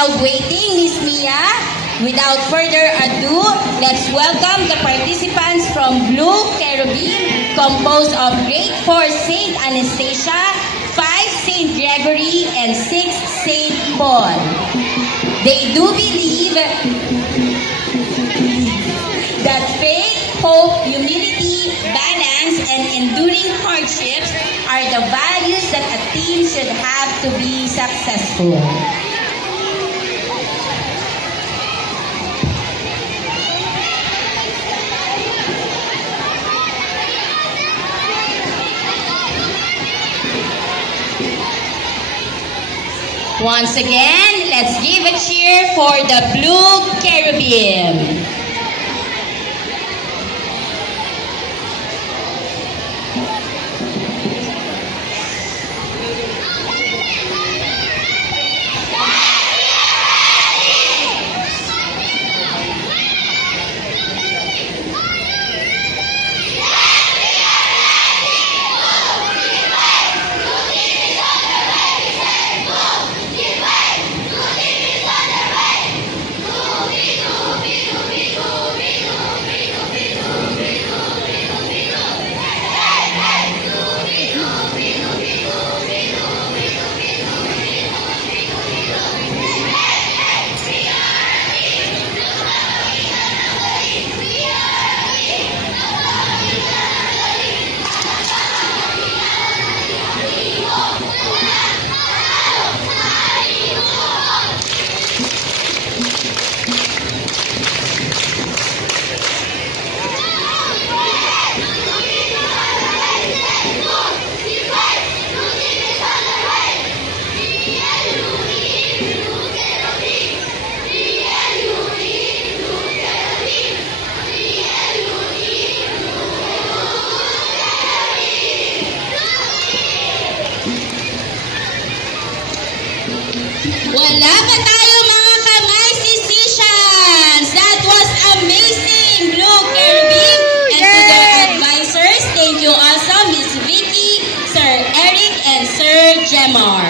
without waiting, Miss Mia, without further ado, let's welcome the participants from Blue Cherubim, composed of Grade 4 Saint Anastasia, 5 Saint Gregory, and 6 Saint Paul. They do believe that faith, hope, humility, balance, and enduring hardships are the values that a team should have to be successful. Once again, let's give a cheer for the Blue Cherubim. Wala ba tayo mga ka-musicians? That was amazing, Blue Cherubim. And to their advisors, thank you also, Miss Vicky, Sir Eric, and Sir Jemar.